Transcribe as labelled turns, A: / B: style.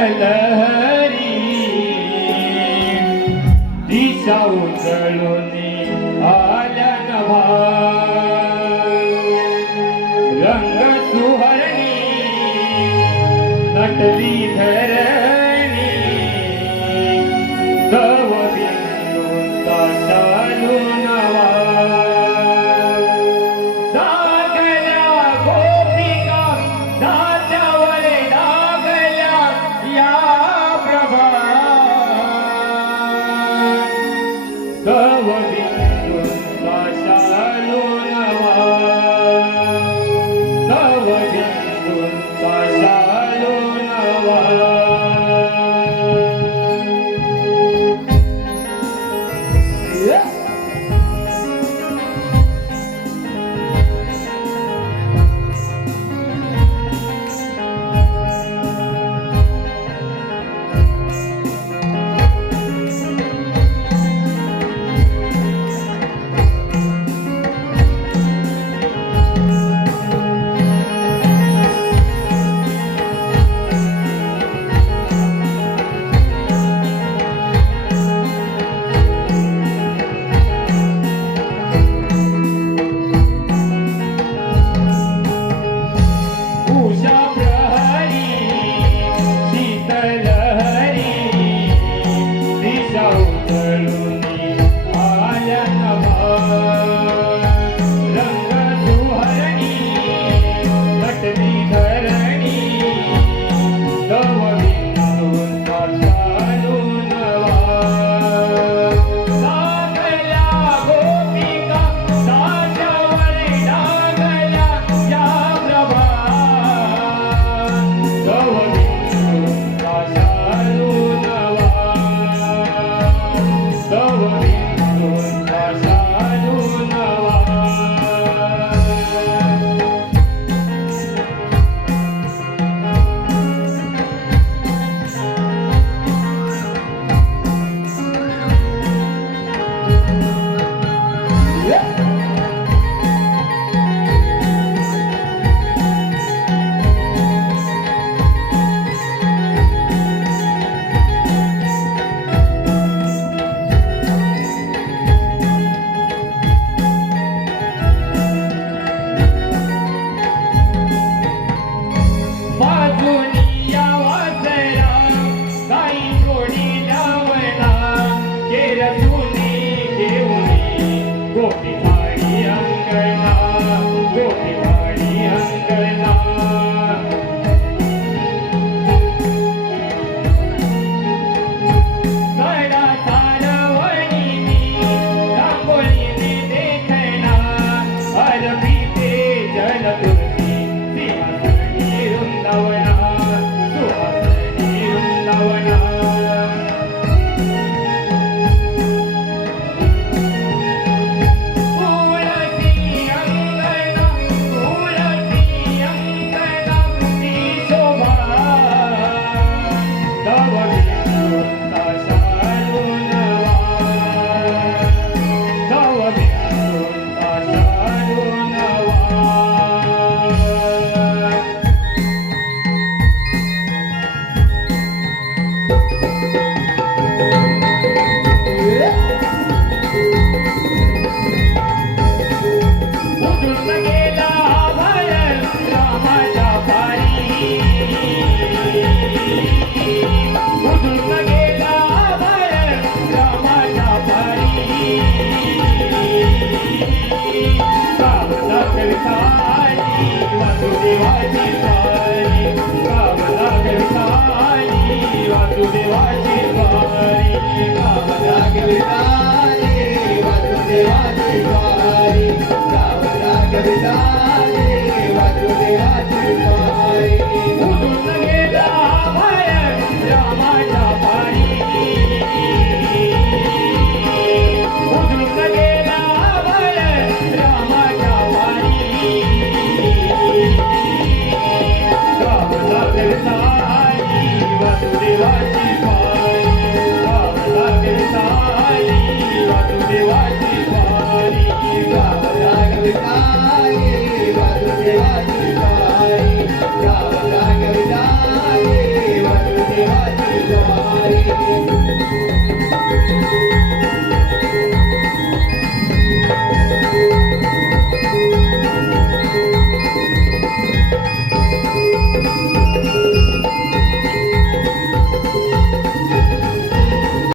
A: शीतलहरी दिशा उचलून आल्या नभा रंग सुहरणी नटली धर વાસુદેવાય